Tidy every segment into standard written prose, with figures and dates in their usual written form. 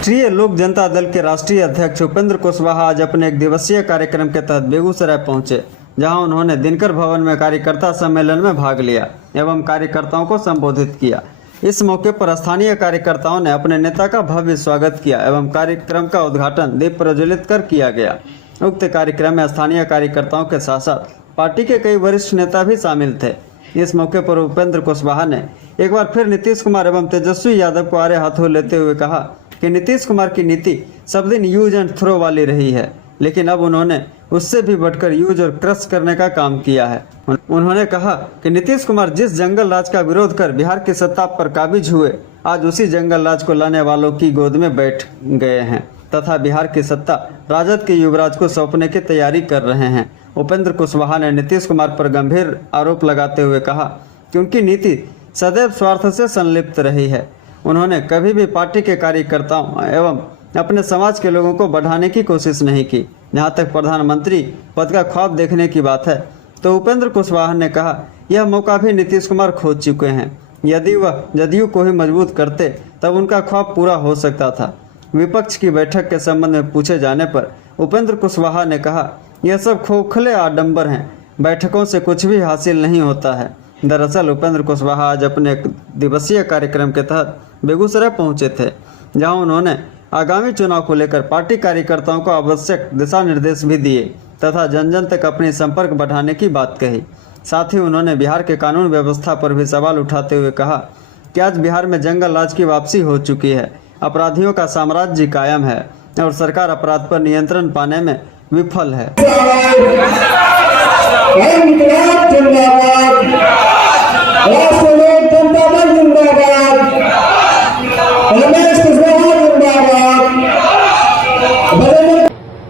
राष्ट्रीय लोक जनता दल के राष्ट्रीय अध्यक्ष उपेंद्र कुशवाहा आज अपने एक दिवसीय कार्यक्रम के तहत बेगूसराय पहुंचे, जहां उन्होंने दिनकर भवन में कार्यकर्ता सम्मेलन में भाग लिया एवं कार्यकर्ताओं को संबोधित किया। इस मौके पर स्थानीय कार्यकर्ताओं ने अपने नेता का भव्य स्वागत किया एवं कार्यक्रम का उद्घाटन दीप प्रज्वलित कर किया गया। उक्त कार्यक्रम में स्थानीय कार्यकर्ताओं के साथ साथ पार्टी के कई वरिष्ठ नेता भी शामिल थे। इस मौके पर उपेंद्र कुशवाहा ने एक बार फिर नीतीश कुमार एवं तेजस्वी यादव को आड़े हाथों लेते हुए कहा कि नीतीश कुमार की नीति सब दिन यूज एंड थ्रो वाली रही है, लेकिन अब उन्होंने उससे भी बढ़कर यूज और क्रश करने का काम किया है। उन्होंने कहा कि नीतीश कुमार जिस जंगल राज का विरोध कर बिहार की सत्ता पर काबिज हुए, आज उसी जंगल राज को लाने वालों की गोद में बैठ गए हैं तथा बिहार की सत्ता राजद के युवराज को सौंपने की तैयारी कर रहे हैं। उपेंद्र कुशवाहा ने नीतीश कुमार पर गंभीर आरोप लगाते हुए कहा कि उनकी नीति सदैव स्वार्थ से संलिप्त रही है। उन्होंने कभी भी पार्टी के कार्यकर्ताओं एवं अपने समाज के लोगों को बढ़ाने की कोशिश नहीं की। जहां तक प्रधानमंत्री पद का ख्वाब देखने की बात है, तो उपेंद्र कुशवाहा ने कहा यह मौका भी नीतीश कुमार खो चुके हैं। यदि वह जदयू को ही मजबूत करते तब उनका ख्वाब पूरा हो सकता था। विपक्ष की बैठक के संबंध में पूछे जाने पर उपेंद्र कुशवाहा ने कहा यह सब खोखले आडंबर हैं, बैठकों से कुछ भी हासिल नहीं होता है। दरअसल उपेंद्र कुशवाहा आज अपने एक दिवसीय कार्यक्रम के तहत बेगूसराय पहुंचे थे, जहां उन्होंने आगामी चुनाव को लेकर पार्टी कार्यकर्ताओं को आवश्यक दिशा निर्देश भी दिए तथा जन जन तक अपनी संपर्क बढ़ाने की बात कही। साथ ही उन्होंने बिहार के कानून व्यवस्था पर भी सवाल उठाते हुए कहा कि आज बिहार में जंगल राज की वापसी हो चुकी है, अपराधियों का साम्राज्य कायम है और सरकार अपराध पर नियंत्रण पाने में विफल है।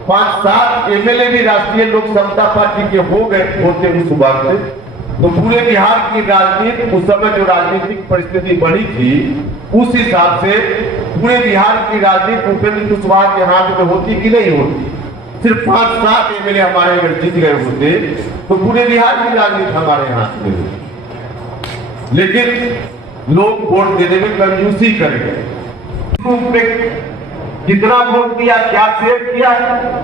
पांच सात एमएलए भी राष्ट्रीय लोक समता पार्टी के हो गए होते उस वक्त, तो पूरे बिहार की राजनीति उस समय जो राजनीतिक परिस्थिति बनी थी उस हिसाब से पूरे बिहार की राजनीति उपेंद्र कुशवाहा के हाथ में होती कि नहीं होती। सिर्फ 5-7 एमएलए हमारे अगर जीत गए होते तो पूरे बिहार की राजनीति हमारे हाथ में होती, लेकिन लोग वोट देने में कंजूसी करेंगे। कितना वोट दिया, क्या सेव किया है।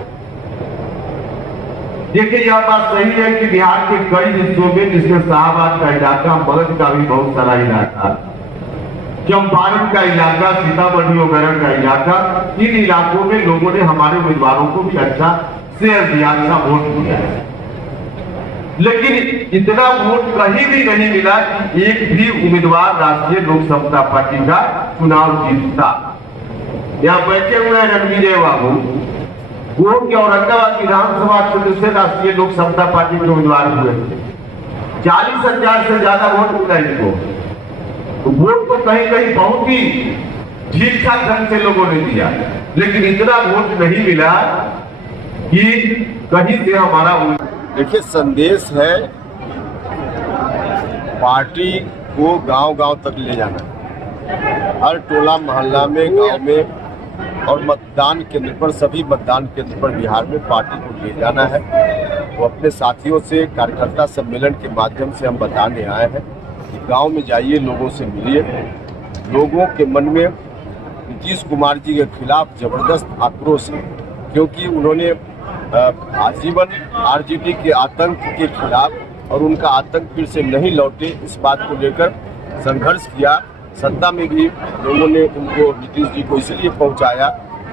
देखिए यह बात सही है कि बिहार के कई हिस्सों में, जिसमें शाहबाद का इलाका, मगध का भी बहुत सारा इलाका, चंपारण का इलाका, सीतामढ़ी वगैरह का इलाका, इन इलाकों में लोगों ने हमारे उम्मीदवारों को भी अच्छा शेयर दिया, अच्छा वोट दिया है। लेकिन इतना वोट कहीं भी नहीं मिला कि एक भी उम्मीदवार राष्ट्रीय लोक समता पार्टी का चुनाव जीतता। यहाँ बैठे हुए हैं रणविजय बाबू, वो के औरंगाबाद विधानसभा क्षेत्र से राष्ट्रीय लोक समता पार्टी के उम्मीदवार हुए थे। 40,000 से ज्यादा वोट मिला इनको। तो वोट तो कहीं कहीं बहुत ही ठीक ठाक ढंग से लोगों ने दिया, लेकिन इतना वोट नहीं मिला कि कहीं से हमारा। देखिए, संदेश है पार्टी को गांव-गांव तक ले जाना, हर टोला मोहल्ला में, गांव में और मतदान केंद्र पर, सभी मतदान केंद्र पर बिहार में पार्टी को ले जाना है। तो अपने साथियों से कार्यकर्ता सम्मेलन के माध्यम से हम बताने आए हैं कि गांव में जाइए, लोगों से मिलिए। लोगों के मन में नीतीश कुमार जी के खिलाफ जबरदस्त आक्रोश है, क्योंकि उन्होंने आजीवन आरजेडी के आतंक के खिलाफ और उनका आतंक फिर से नहीं लौटे, इस बात को लेकर संघर्ष किया। सत्ता में भी लोगों ने उनको, नीतीश जी को, इसलिए पहुंचाया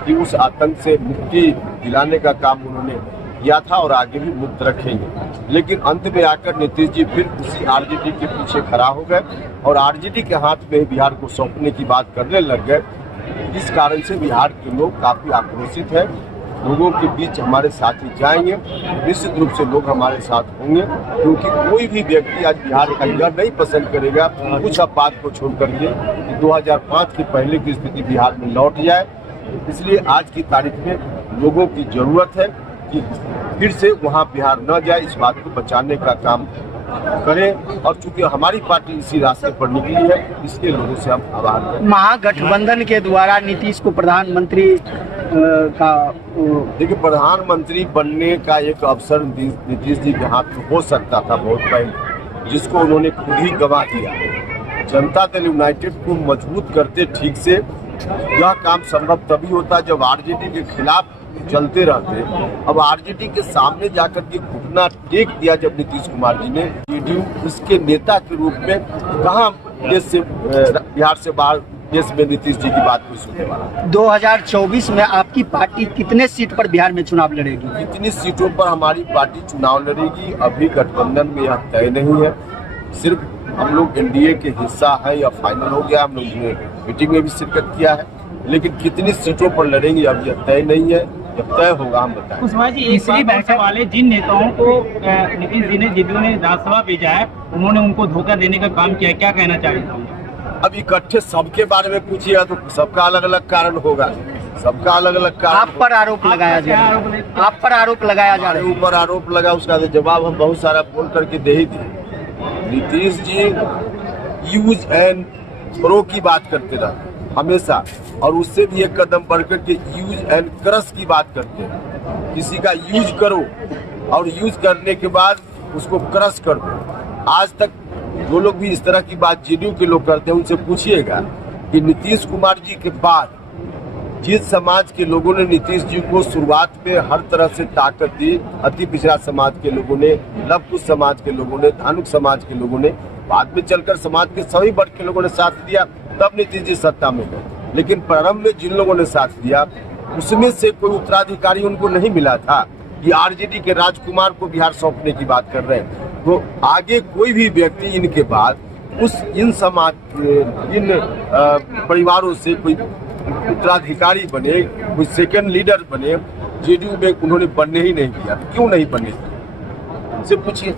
कि उस आतंक से मुक्ति दिलाने का काम उन्होंने किया था और आगे भी मुक्त रखेंगे। लेकिन अंत में आकर नीतीश जी फिर उसी आरजेडी के पीछे खड़ा हो गए और आरजेडी के हाथ में बिहार को सौंपने की बात करने लग गए। इस कारण से बिहार के लोग काफी आक्रोशित हैं। लोगों के बीच हमारे साथी जाएंगे, निश्चित रूप से लोग हमारे साथ होंगे, क्योंकि कोई भी व्यक्ति आज बिहार का यह नहीं पसंद करेगा कुछ अब बात को छोड़ करके कि 2005 के पहले की स्थिति बिहार में लौट जाए। इसलिए आज की तारीख में लोगों की जरूरत है कि फिर से वहाँ बिहार न जाए, इस बात को बचाने का काम करें। और चूंकि हमारी पार्टी इसी रास्ते पर निकली है, इसके लोगों से हम आभार करें। महागठबंधन के द्वारा नीतीश को प्रधानमंत्री का, देखिए, प्रधानमंत्री बनने का एक अवसर नीतीश जी के हाथ में हो सकता था बहुत पहले, जिसको उन्होंने खुद ही गंवा दिया। जनता दल यूनाइटेड को मजबूत करते ठीक से यह काम संभव तभी होता है जब आरजेडी के खिलाफ चलते रहते। अब आरजेडी के सामने जाकर के घुटना टेक दिया जब नीतीश कुमार जी ने, जेडीयू इसके नेता के रूप में कहाँ देश से बिहार से बाहर देश में नीतीश जी की बात कोई सुनने वाला। 2024 में आपकी पार्टी कितने सीट पर बिहार में चुनाव लड़ेगी? कितनी सीटों पर हमारी पार्टी चुनाव लड़ेगी अभी गठबंधन में यह तय नहीं है। सिर्फ हम लोग एनडीए के हिस्सा है या फाइनल हो गया, हम लोग ने मीटिंग में भी शिरकत किया है, लेकिन कितनी सीटों पर लड़ेंगे अब यह तय नहीं है। जब तय होगा हम बताएं। कुशवाहा जी, तीसरी बैठक वाले जिन नेताओं को नीतीश जी ने जेडीयू ने राज्यसभा भेजा है, उन्होंने उनको धोखा देने का काम किया, क्या कहना चाहिए? अब इकट्ठे सबके बारे में पूछिएगा तो सबका अलग अलग कारण होगा, सबका अलग अलग कारण। आप पर आरोप लगाया जा रहा है, आप पर आरोप लगाया जा रहा है। ऊपर आरोप लगा, उसका तो जवाब हम बहुत सारा बोल करके दे ही दिए। Nitish ji use and throw की बात करते रहे हमेशा, और उससे भी एक कदम बढ़कर के यूज एंड क्रश की बात करते हैं। किसी का यूज करो और यूज करने के बाद उसको क्रश कर दो। आज तक जो लोग भी इस तरह की बात जेडीयू के लोग करते हैं, उनसे पूछिएगा कि नीतीश कुमार जी के बाद जिस समाज के लोगों ने नीतीश जी को शुरुआत में हर तरह से ताकत दी, अति पिछड़ा समाज के लोगों ने, लवकुश समाज के लोगों ने, धानुक समाज के लोगों ने, बाद में चलकर समाज के सभी वर्ग के लोगों ने साथ दिया, तब नीतीश जी सत्ता में गए। लेकिन प्रारंभ में जिन लोगों ने साथ दिया उसमें से कोई उत्तराधिकारी उनको नहीं मिला था कि आरजेडी के राजकुमार को बिहार सौंपने की बात कर रहे हैं। तो आगे कोई भी व्यक्ति इनके बाद इन समाज इन परिवारों से कोई उत्तराधिकारी बने, कोई सेकंड लीडर बने, जेडीयू में उन्होंने बनने ही नहीं दिया। क्यों नहीं बनने दिया, से पूछिए।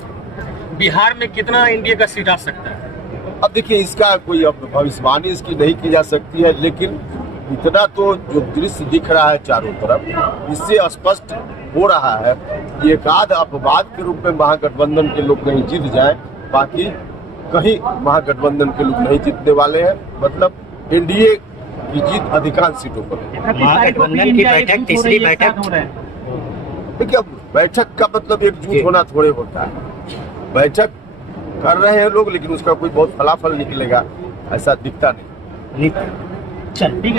बिहार में कितना एनडीए का सीट आ सकता है? अब देखिए, इसका कोई अब भविष्यवाणी इसकी नहीं की जा सकती है, लेकिन इतना तो जो दृश्य दिख रहा है चारों तरफ, इससे स्पष्ट हो रहा है कि एक आध अपवाद के रूप में महागठबंधन के लोग कहीं जीत जाएं, बाकी कहीं महागठबंधन के लोग नहीं जीतने वाले हैं। मतलब एनडीए की जीत अधिकांश सीटों पर। महागठबंधन की बैठक, तीसरी बैठक। देखिए, अब बैठक का मतलब एकजुट होना थोड़े होता है। बैठक कर रहे हैं लोग, लेकिन उसका कोई बहुत फलाफल निकलेगा ऐसा दिखता नहीं। चल ठीक है।